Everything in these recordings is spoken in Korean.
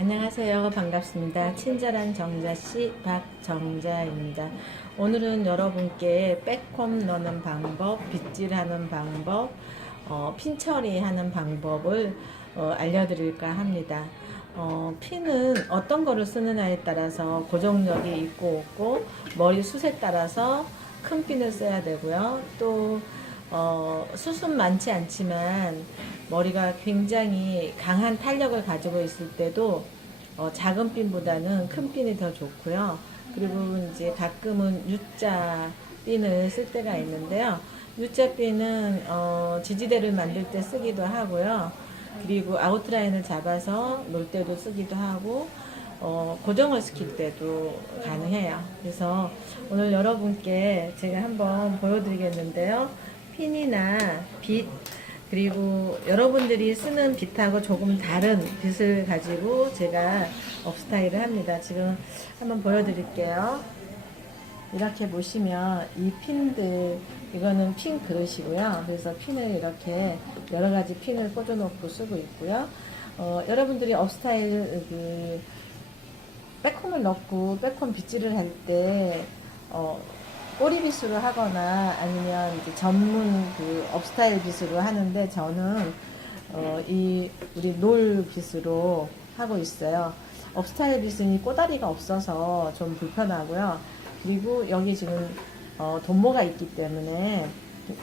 안녕하세요. 반갑습니다. 친절한 정자씨 박정자입니다. 오늘은 여러분께 백홈 넣는 방법, 빗질하는 방법, 어, 핀 처리하는 방법을 어, 알려드릴까 합니다. 어, 핀은 어떤 거를 쓰느냐에 따라서 고정력이 있고 없고 머리 숱에 따라서 큰 핀을 써야 되고요. 또 어, 숱은 많지 않지만 머리가 굉장히 강한 탄력을 가지고 있을 때도 어, 작은 핀보다는 큰 핀이 더 좋고요. 그리고 이제 가끔은 U자 핀을 쓸 때가 있는데요. U자 핀은 어, 지지대를 만들 때 쓰기도 하고요. 그리고 아웃라인을 잡아서 놀 때도 쓰기도 하고 어, 고정을 시킬 때도 가능해요. 그래서 오늘 여러분께 제가 한번 보여드리겠는데요. 핀이나 빗 그리고 여러분들이 쓰는 빗하고 조금 다른 빗을 가지고 제가 업스타일을 합니다. 지금 한번 보여드릴게요. 이렇게 보시면 이 핀들 이거는 핀 그릇이고요. 그래서 핀을 이렇게 여러 가지 핀을 꽂아놓고 쓰고 있고요. 어, 여러분들이 업스타일 그 백홈을 넣고 백홈 빗질을 할때 어, 꼬리빗으로 하거나 아니면 이제 전문 그 업스타일 빗으로 하는데 저는 어, 이 우리 놀 빗으로 하고 있어요. 업스타일 빗은 이 꼬다리가 없어서 좀 불편하고요. 그리고 여기 지금 어, 돈모가 있기 때문에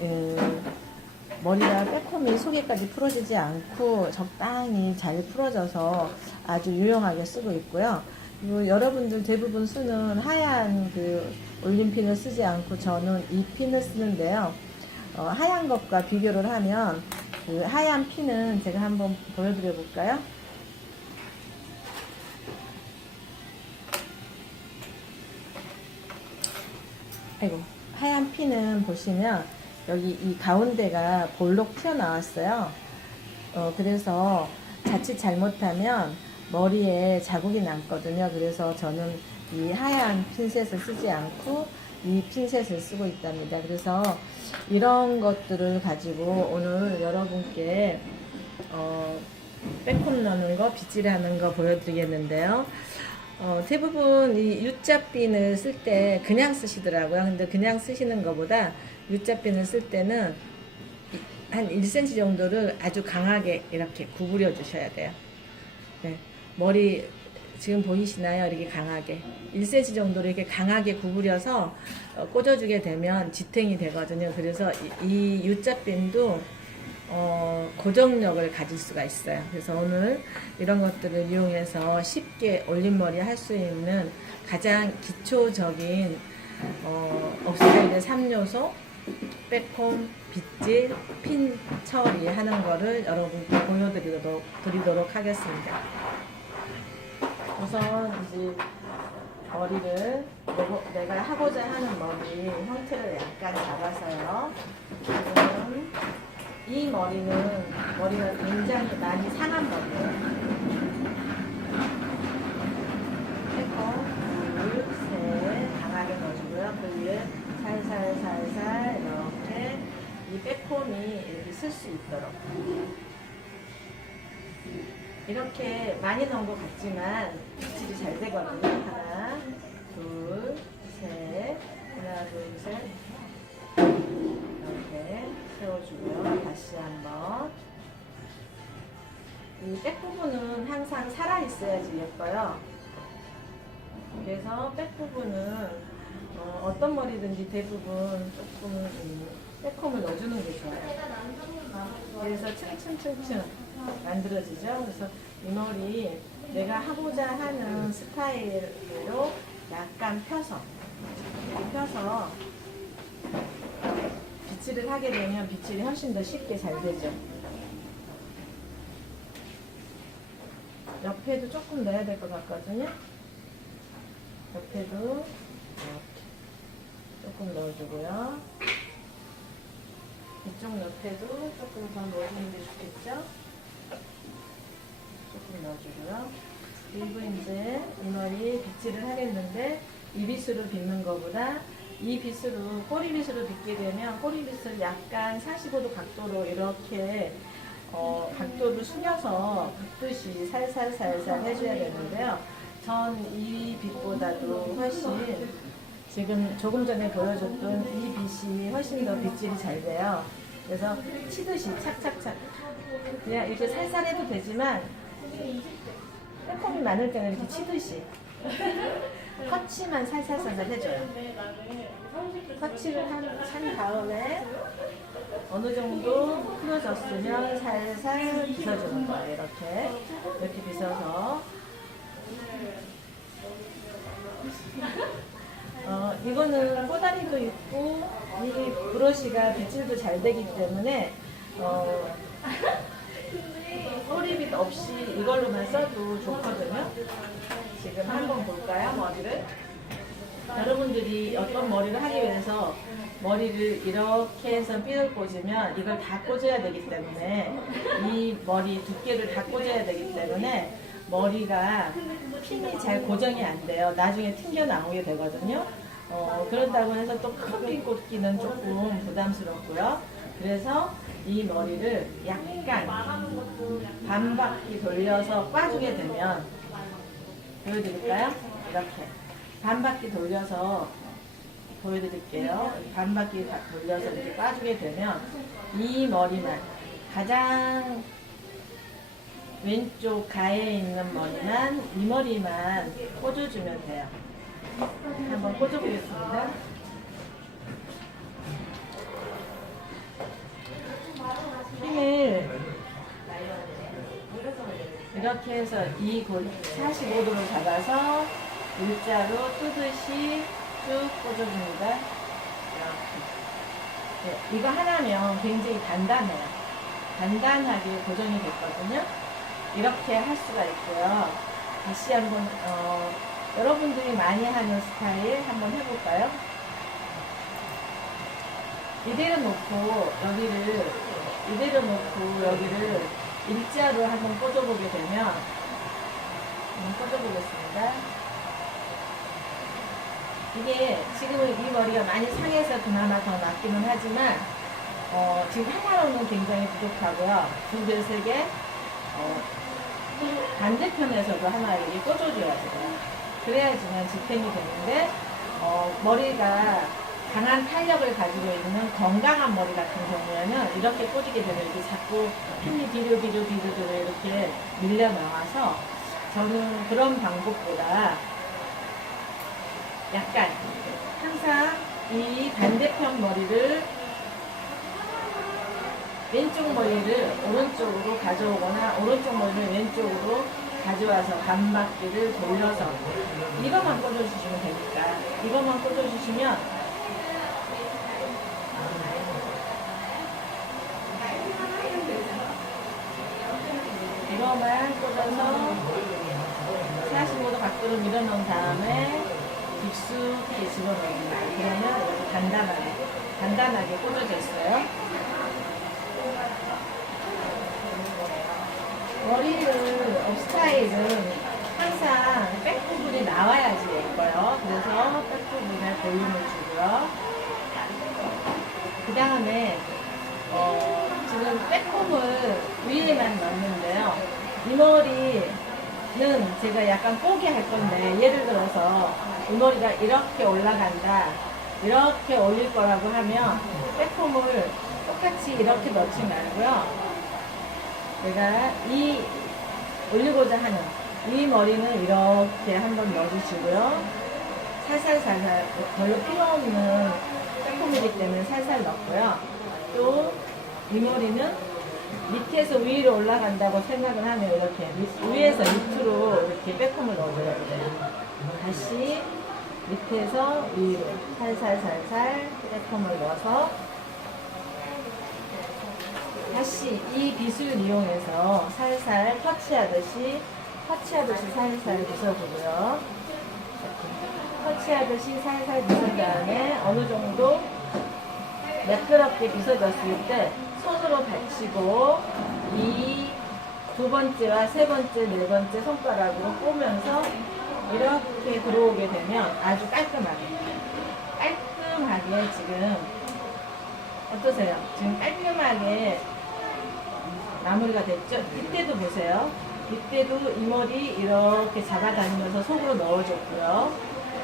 음, 머리가 빼꼼히 속에까지 풀어지지 않고 적당히 잘 풀어져서 아주 유용하게 쓰고 있고요. 여러분들 대부분 쓰는 하얀 그 올림핀을 쓰지 않고 저는 이 핀을 쓰는데요. 어, 하얀 것과 비교를 하면 그 하얀 핀은 제가 한번 보여드려 볼까요? 아이고 하얀 핀은 보시면 여기 이 가운데가 볼록 튀어나왔어요. 어, 그래서 자칫 잘못하면 머리에 자국이 남거든요. 그래서 저는 이 하얀 핀셋을 쓰지 않고 이 핀셋을 쓰고 있답니다. 그래서 이런 것들을 가지고 오늘 여러분께 어, 빼꼼 넣는 거, 빗질하는 거 보여드리겠는데요. 어, 대부분 이 U자핀을 쓸 때 그냥 쓰시더라고요. 근데 그냥 쓰시는 것보다 U자핀을 쓸 때는 이- 한 1cm 정도를 아주 강하게 이렇게 구부려 주셔야 돼요. 네. 머리 지금 보이시나요? 이렇게 강하게 1cm 정도로 이렇게 강하게 구부려서 어, 꽂아주게 되면 지탱이 되거든요. 그래서 이, 이 U자핀도 어, 고정력을 가질 수가 있어요. 그래서 오늘 이런 것들을 이용해서 쉽게 올림머리 할 수 있는 가장 기초적인 어, 업스타일의 3요소 빼꼼, 빗질, 핀 처리 하는 거를 여러분께 보여드리도록 드리도록 하겠습니다. 우선 이제 머리를 내가 하고자 하는 머리 형태를 약간 잡아서요. 지금 이 머리는 머리가 굉장히 많이 상한 머리예요. 세컨, 둘, 셋, 강하게 넣어주고요. 그 위에 살살살살 이렇게 이 빼꼼이 이렇게 쓸 수 있도록. 이렇게 많이 넣은 것 같지만 빗질이 잘 되거든요. 하나, 둘, 셋, 하나, 둘, 셋. 이렇게 세워주고요. 다시 한번. 이 백 부분은 항상 살아 있어야지 예뻐요. 그래서 백 부분은 어, 떤 머리든지 대부분 조금 음, 백홈을 넣어주는 게 좋아요. 그래서 층층층층 만들어지죠. 그래서 이 머리 내가 하고자 하는 스타일로 약간 펴서 펴서 빗질을 하게 되면 빗질이 훨씬 더 쉽게 잘 되죠. 옆에도 조금 넣어야 될 것 같거든요. 옆에도 이렇게 조금 넣어주고요. 이쪽 옆에도 조금 더 넣어주는 게 좋겠죠? 조금 넣어주고요. 그리고 이제 이 머리 빗질을 하겠는데 이 빗으로 빗는 것보다 이 빗으로 꼬리 빗으로 빗게 되면 꼬리 빗을 약간 45도 각도로 이렇게 어, 각도를 숙여서 붓듯이 살살살살 해줘야 되는데요. 전이 빛보다도 훨씬 지금 조금 전에 보여줬던 이 빛이 훨씬 더 빗질이 잘 돼요. 그래서 치듯이 착착착 그냥 이렇게 살살 해도 되지만 빼꼼이 많을 때는 이렇게 치듯이 터치만 살살살살 해줘요. 터치를 한, 한 다음에 어느 정도 풀어졌으면 살살 빗어주는 거예요. 이렇게 이렇게 빗어서 어, 이거는 꼬다리도 있고 이 브러쉬가 빗질도 잘 되기 때문에 어, 꼬리빗 없이 이걸로만 써도 좋거든요. 지금 한번 볼까요, 머리를? 여러분들이 어떤 머리를 하기 위해서 머리를 이렇게 해서 핀을 꽂으면 이걸 다 꽂아야 되기 때문에 이 머리 두께를 다 꽂아야 되기 때문에 머리가 핀이 잘 고정이 안 돼요. 나중에 튕겨 나오게 되거든요. 어, 그런다고 해서 또큰핀 꽂기는 조금 부담스럽고요. 그래서 이 머리를 약간 반 바퀴 돌려서 꽈주게 되면 보여드릴까요? 이렇게 반 바퀴 돌려서 보여드릴게요. 반 바퀴 다 돌려서 이렇게 꽈주게 되면 이 머리만 가장 왼쪽 가에 있는 머리만 이 머리만 꽂아주면 돼요. 한번 꽂아보겠습니다. 힘을 이렇게 해서 이 골, 45도로 잡아서 일자로 뜨듯이 쭉 꽂아줍니다. 이렇게. 네, 이거 하나면 굉장히 단단해요. 단단하게 고정이 됐거든요. 이렇게 할 수가 있고요. 다시 한번 어, 여러분들이 많이 하는 스타일 한번 해볼까요? 이대로 놓고 여기를 이대로 놓고 여기를 일자로 한번 꽂아보게 되면 한번 꽂아보겠습니다. 이게 지금은 이 머리가 많이 상해서 그나마 더 낫기는 하지만 어, 지금 하나로는 굉장히 부족하고요. 두 개, 세 개, 어, 반대편에서도 하나 여기 꽂아줘야 돼요. 그래야지만 집행이 되는데 어, 머리가 강한 탄력을 가지고 있는 건강한 머리 같은 경우에는 이렇게 꽂게 되면 이렇게 자꾸 핀이 뒤로 뒤로 뒤로 이렇게 밀려 나와서 저는 그런 방법보다 약간 항상 이 반대편 머리를 왼쪽 머리를 오른쪽으로 가져오거나 오른쪽 머리를 왼쪽으로 가져와서 반바퀴를 돌려서 이것만 꽂아주시면 되니까 이것만 꽂아주시면 이거만 꽂아서 45도 각도로 밀어넣은 다음에 깊숙이 집어넣습니다. 그러면 이렇게 단단하게, 단단하게 꽂아져 있어요. 머리를, 업스타일은 항상 백 부분이 나와야지 예뻐요. 그래서 백 부분에 볼륨을 주고요. 그 다음에 어, 지금 백홈을 위에만 넣는데요. 이 머리는 제가 약간 꼬게 할 건데, 예를 들어서 이 머리가 이렇게 올라간다, 이렇게 올릴 거라고 하면, 백홈을 똑같이 이렇게 넣지 말고요. 제가 이 올리고자 하는 이 머리는 이렇게 한번 넣어주시고요. 살살살살, 별로 필요 없는 백홈이기 때문에 살살 넣고요. 또 이 머리는 밑에서 위로 올라간다고 생각을 하면 이렇게 밑- 위에서 밑으로 이렇게 백홈을 넣어줘야 돼요. 다시 밑에서 위로 살살살살 백홈을 넣어서 다시 이 빗을 이용해서 살살 터치하듯이 터치하듯이 살살 빗어주고요. 터치하듯이 살살 빗은 다음에 어느 정도 매끄럽게 빗어졌을 때 손으로 받치고 이 두 번째와 세 번째, 네 번째 손가락으로 꼬면서 이렇게 들어오게 되면 아주 깔끔하게 깔끔하게 지금 어떠세요? 지금 깔끔하게 마무리가 됐죠? 이때도 보세요. 이때도 이 머리 이렇게 잡아다니면서 속으로 넣어줬고요.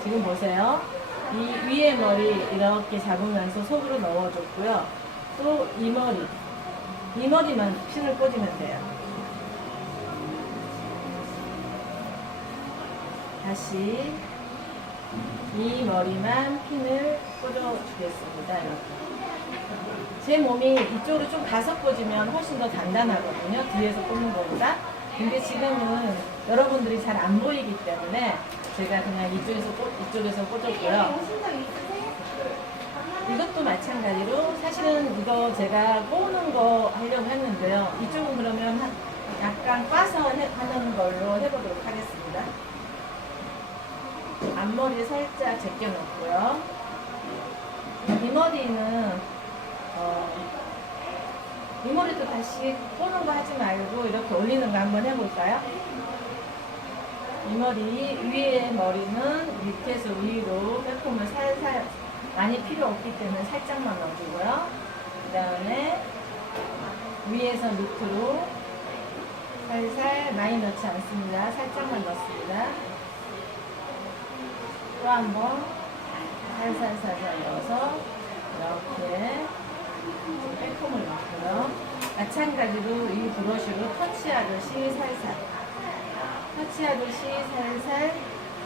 지금 보세요. 이 위에 머리 이렇게 잡으면서 속으로 넣어줬고요. 또 이 머리. 이 머리만 핀을 꽂으면 돼요. 다시 이 머리만 핀을 꽂아주겠습니다. 이렇게. 제 몸이 이쪽으로 좀 가서 꽂으면 훨씬 더 단단하거든요. 뒤에서 꽂는 것보다. 근데 지금은 여러분들이 잘 안 보이기 때문에 제가 그냥 이쪽에서 꽂, 이쪽에서 꽂았고요. 이것도 마찬가지로 사실은 이거 제가 꼬는 거 하려고 했는데요. 이쪽은 그러면 한- 약간 꽈서 해- 하는 걸로 해보도록 하겠습니다. 앞머리 살짝 제껴놓고요. 이 머리는 어, 이 머리도 다시 꼬는 거 하지 말고 이렇게 올리는 거 한번 해볼까요? 이 머리 위에 머리는 밑에서 위로 빼꼼을 살살 많이 필요 없기 때문에 살짝만 넣어주고요. 그 다음에 위에서 밑으로 살살 많이 넣지 않습니다. 살짝만 넣습니다. 또 한번 살살살살 넣어서 이렇게 빼꼼을 넣고요. 마찬가지로 이 브러쉬로 터치하듯이 살살 터치하듯이 살살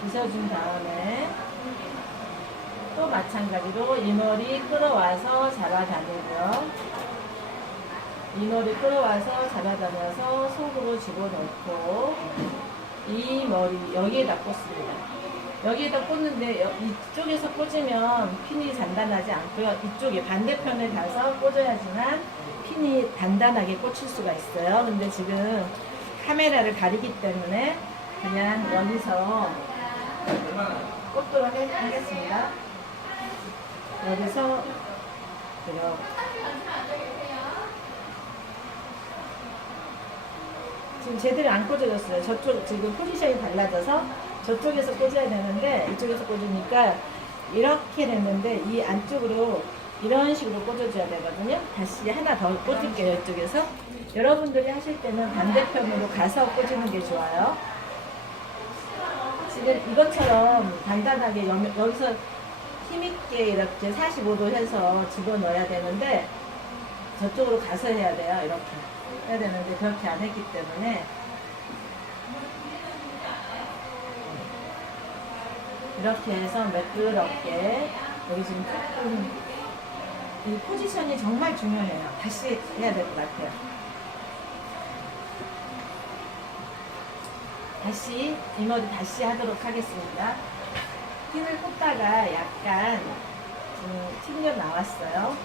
빗어준 다음에 또 마찬가지로 이 머리 끌어와서 잡아다니고요. 이 머리 끌어와서 잡아다녀서 속으로 집어넣고 이 머리 여기에다 꽂습니다. 여기에다 꽂는데 여- 이쪽에서 꽂으면 핀이 단단하지 않고요. 이쪽에 반대편에 가서 꽂아야지만 핀이 단단하게 꽂힐 수가 있어요. 근데 지금 카메라를 가리기 때문에 그냥 여기서 꽂도록 해- 하겠습니다. 여기서 지금 제대로 안 꽂아졌어요. 저쪽 지금 포지션이 달라져서 저쪽에서 꽂아야 되는데 이쪽에서 꽂으니까 이렇게 됐는데 이 안쪽으로 이런 식으로 꽂아줘야 되거든요. 다시 하나 더 꽂을게요. 이쪽에서. 여러분들이 하실 때는 반대편으로 가서 꽂는 게 좋아요. 지금 이것처럼 간단하게 여- 여기서 힘있게 이렇게 45도 해서 집어넣어야 되는데 저쪽으로 가서 해야 돼요. 이렇게 해야 되는데 그렇게 안 했기 때문에 이렇게 해서 매끄럽게 여기 지금 조금 이 포지션이 정말 중요해요. 다시 해야 될 것 같아요. 다시 이 머리 다시 하도록 하겠습니다. 핀을 꽂다가 약간 좀 튕겨 나왔어요.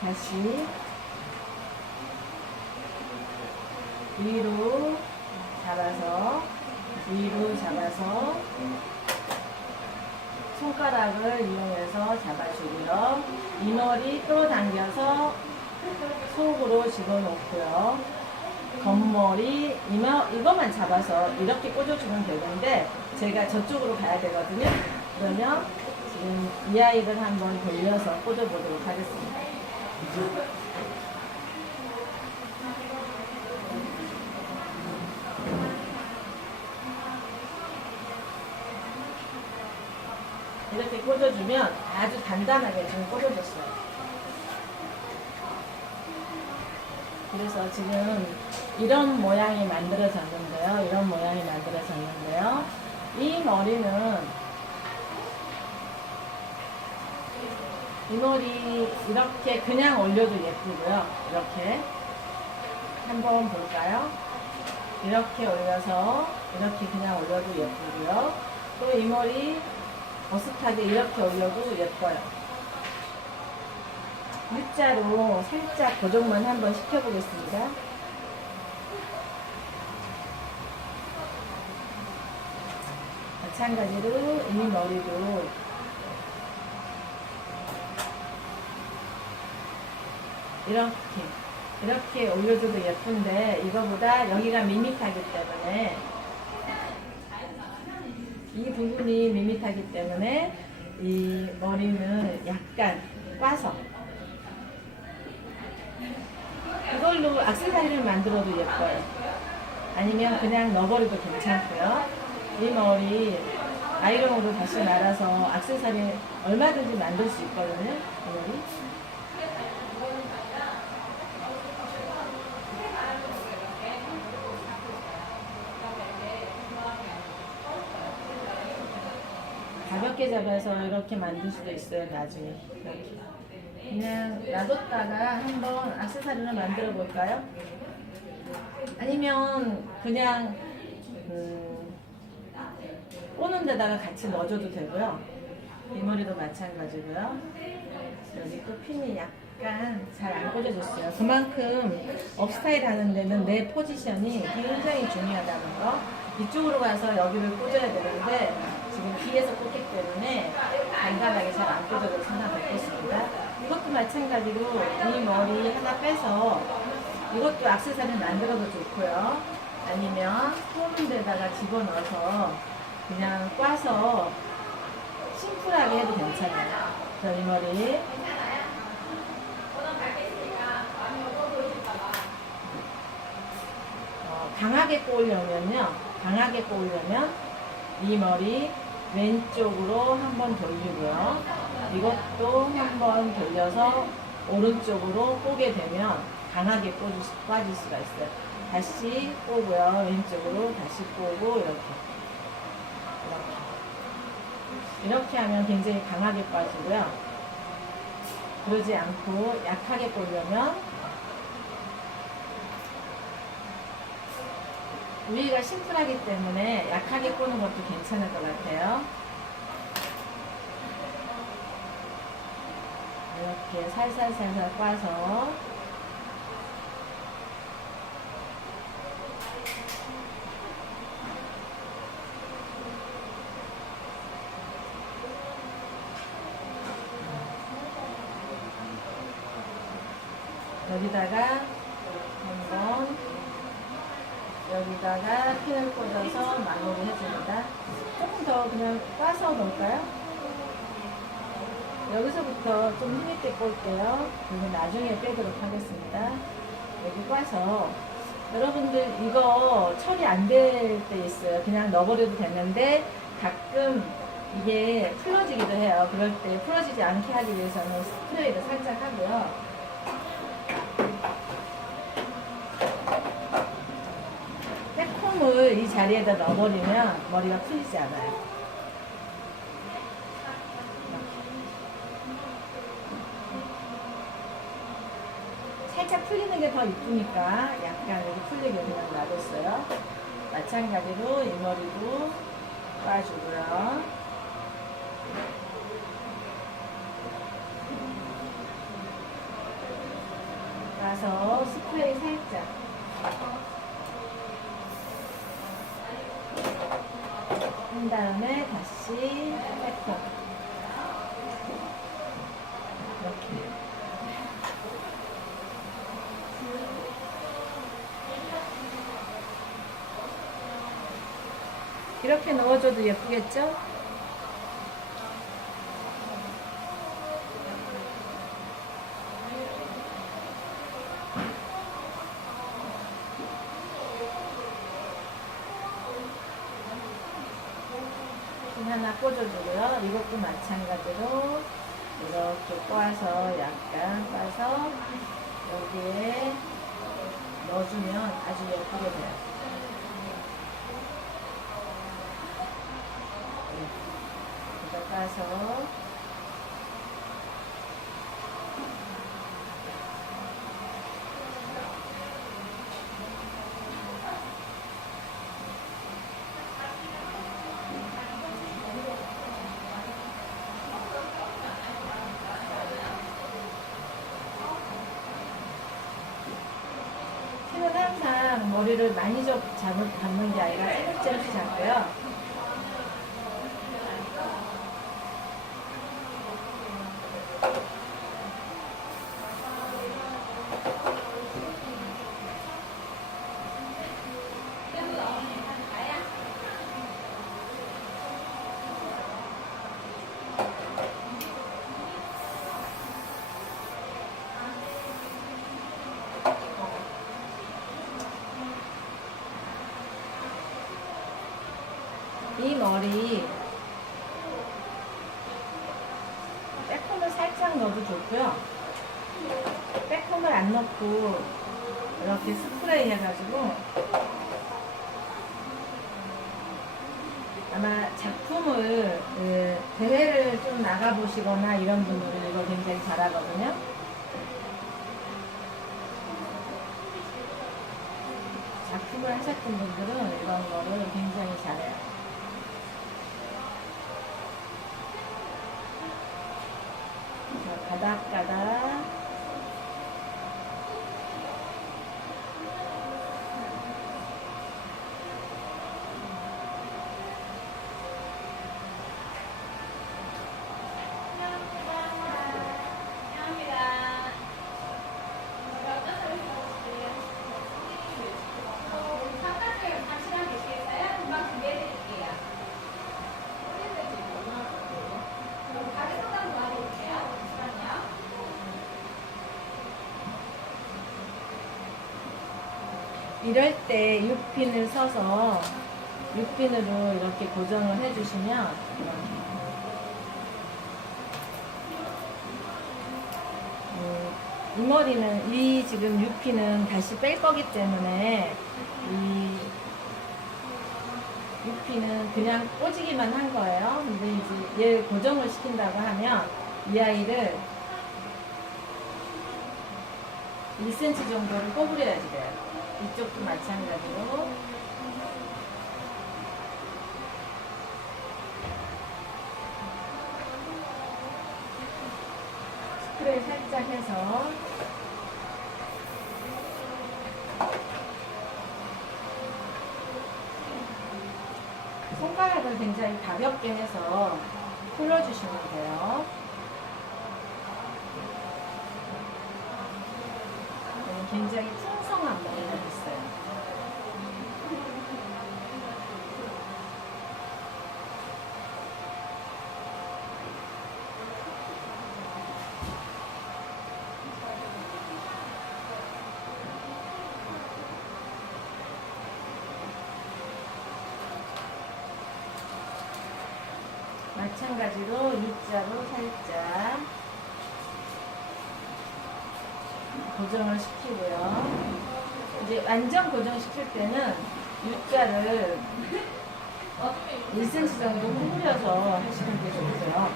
다시 위로 잡아서 위로 잡아서 손가락을 이용해서 잡아주고요. 이 머리 끌어당겨서 속으로 집어넣고요. 겉머리 이마 이것만 잡아서 이렇게 꽂아주면 되는데 제가 저쪽으로 가야 되거든요. 그러면 지금 이 아이를 한번 돌려서 꽂아보도록 하겠습니다. 꽂아주면 아주 단단하게 지금 꽂아줬어요. 그래서 지금 이런 모양이 만들어졌는데요. 이런 모양이 만들어졌는데요. 이 머리는 이 머리 이렇게 그냥 올려도 예쁘고요. 이렇게 한번 볼까요? 이렇게 올려서 이렇게 그냥 올려도 예쁘고요. 또 이 머리 어슷하게 이렇게 올려도 예뻐요. 일자로 살짝 고정만 한번 시켜보겠습니다. 마찬가지로 이 머리도 이렇게 이렇게 올려줘도 예쁜데 이거보다 여기가 밋밋하기 때문에 이 부분이 밋밋하기 때문에 이 머리는 약간 꽈서 이걸로 악세사리를 만들어도 예뻐요. 아니면 그냥 넣어버려도 괜찮고요. 이 머리 아이롱으로 다시 말아서 악세사리 얼마든지 만들 수 있거든요. 이 머리. 가볍게 잡아서 이렇게 만들 수도 있어요 나중에. 그냥 놔뒀다가 한번 악세사리를 만들어 볼까요? 아니면 그냥 음, 꼬는 데다가 같이 넣어줘도 되고요. 이 머리도 마찬가지고요. 여기 또 핀이 약간 잘 안 꽂아졌어요. 그만큼 업스타일 하는 데는 내 포지션이 굉장히 중요하다는 거. 이쪽으로 가서 여기를 꽂아야 되는데 지금 뒤에서 꽂기 때문에 간간하게 잘 안 꽂아져서 하나 넣겠습니다. 이것도 마찬가지로 이 머리 하나 빼서 이것도 악세사리 만들어도 좋고요. 아니면 꼬는 데다가 집어넣어서 그냥 꽈서 심플하게 해도 괜찮아요. 자, 이 머리. 어, 강하게 꼬으려면요. 강하게 꼬으려면 이 머리 왼쪽으로 한 번 돌리고요. 이것도 한 번 돌려서 오른쪽으로 꼬게 되면 강하게 꼬질 수- 빠질 수가 있어요. 다시 꼬고요. 왼쪽으로 다시 꼬고 이렇게. 이렇게. 이렇게 하면 굉장히 강하게 빠지고요. 그러지 않고 약하게 꼬려면 위가 심플하기 때문에 약하게 꼬는 것도 괜찮을 것 같아요. 이렇게 살살살살 꽈서 여기다가 한번 핀을 꽂아서 마무리 해줍니다. 조금 더 그냥 꽈서 넣을까요? 여기서부터 좀 힘있게 꽂을게요. 그리고 나중에 빼도록 하겠습니다. 여기 꽈서 여러분들 이거 처리 안 될 때 있어요. 그냥 넣어버려도 되는데 가끔 이게 풀어지기도 해요. 그럴 때 풀어지지 않게 하기 위해서는 스프레이를 살짝 하고요. 빼콩을 이 자리에다 넣어버리면 머리가 풀리지 않아요. 살짝 풀리는 게 더 이쁘니까 약간 이렇게 풀리게 그냥 놔뒀어요. 마찬가지로 이 머리도 꽈주고요. 가서 스프레이 살짝 한 다음에 다시 빼고 이렇게 이렇게 넣어줘도 예쁘겠죠? 핀 하나 꽂아주고요. 이것도 마찬가지로 이렇게 꽈서 약간 꽈서 여기에 넣어주면 아주 예쁘게 돼요. 네. 이거 까서 피는 머리를 많이 잡, 잡는, 게 아니라 조금씩 잡고요. 머리 빼콤을 살짝 넣어도 좋고요. 빼콤을 안 넣고 이렇게 스프레이 해가지고 아마 작품을 그 대회를 좀 나가보시거나 이런 분들은 이거 굉장히 잘하거든요. 작품을 하셨던 분들은 이런 거를 굉장히 잘해요. 자, 이럴 때 6핀을 서서 6핀으로 이렇게 고정을 해주시면 음, 이 머리는 이 지금 6핀은 다시 뺄 거기 때문에 이 6핀은 그냥 꽂이기만 한 거예요. 근데 이제 얘 고정을 시킨다고 하면 이 아이를 1cm 정도를 꼬부려야지 돼요. 이쪽도 마찬가지로. 스프레이 살짝 해서 손가락을 굉장히 가볍게 해서 풀어주시면 돼요. 굉장히 풍성한 머리가 있어요. 마찬가지로 U자로 살짝 고정을 시키고요. 이제 완전 고정시킬 때는 U자를 1cm 정도 구부려서 하시는 게 좋고요.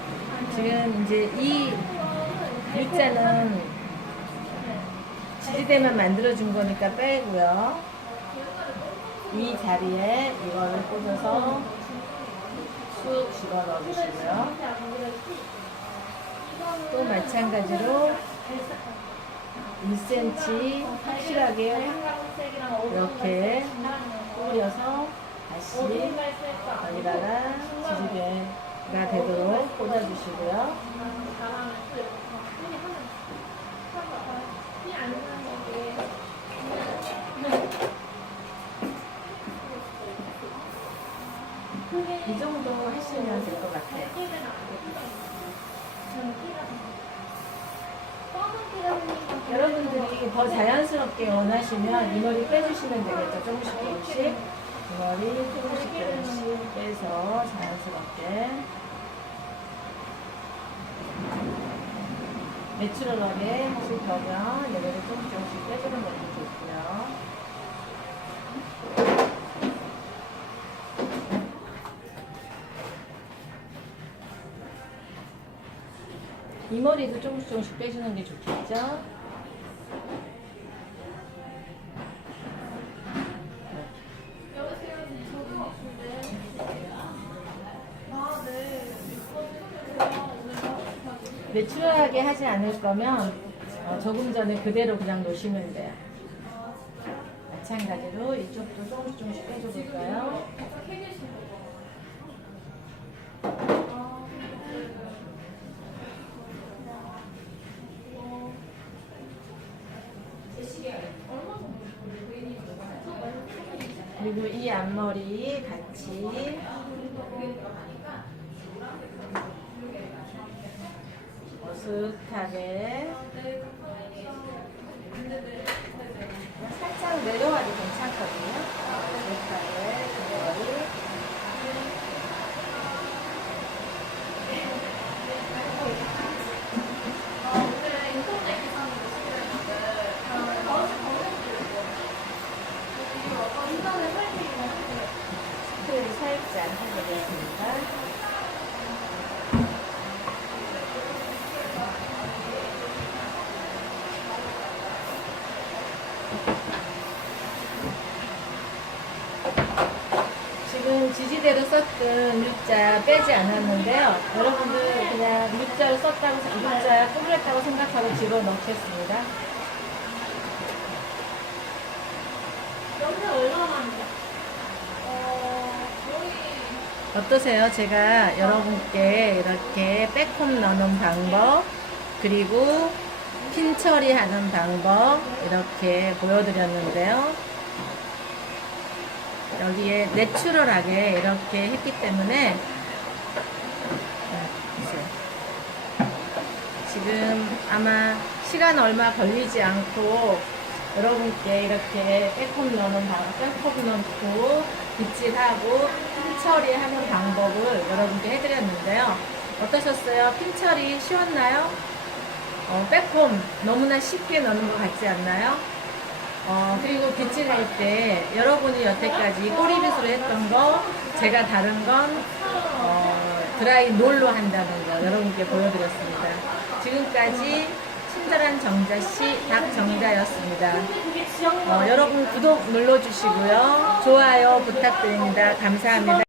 지금 이제 이 U자는 지지대만 만들어준 거니까 빼고요. 이 자리에 이거를 꽂아서 쑥 집어 넣어주시고요. 또 마찬가지로 1cm 확실하게 이렇게 뿌려서 다시 여기다가 지지대가 되도록 꽂아주시고요. 이 정도 하시면 될 것 같아요. 여러분들이 더 자연스럽게 원하시면 이 머리 빼주시면 되겠죠. 조금씩 조금씩. 이 머리 조금씩 조금씩 빼서 자연스럽게. 내추럴하게 하실 거면 얘네를 조금씩 조금씩 빼주는 것도 좋고요. 이 머리도 조금씩 조금씩 빼주는 게 좋겠죠? 내추럴하게 하지 않을 거면 어, 조금 전에 그대로 그냥 놓으시면 돼요. 마찬가지로 이쪽도 조금씩 조금씩 빼줘 볼까요? 그리고 이 앞머리 같이 어슷하게 살짝 내려와도 괜찮거든요. 어슷하게 그 머리 원리대로 썼던 빼지 않았는데요. 여러분들 그냥 U자를 썼다고, U자 꾸몄다고 생각하고 집어넣겠습니다. 여기서 얼마나 어떠세요? 제가 여러분께 이렇게 백홈 넣는 방법, 그리고 핀 처리하는 방법, 이렇게 보여드렸는데요. 여기에 내추럴하게 이렇게 했기 때문에, 네, 보세요. 지금 아마 시간 얼마 걸리지 않고 여러분께 이렇게 빼꼼 넣는 방법, 빼꼼 넣고 빗질하고 핀 처리하는 방법을 여러분께 해드렸는데요. 어떠셨어요? 핀 처리 쉬웠나요? 어, 빼꼼 너무나 쉽게 넣는 것 같지 않나요? 어, 그리고 빗질할 때 여러분이 여태까지 꼬리빗으로 했던 거, 제가 다른 건 어, 드라이 놀로 한다는 거 여러분께 보여드렸습니다. 지금까지 친절한 정자씨 박정자였습니다. 어, 여러분 구독 눌러주시고요. 좋아요 부탁드립니다. 감사합니다.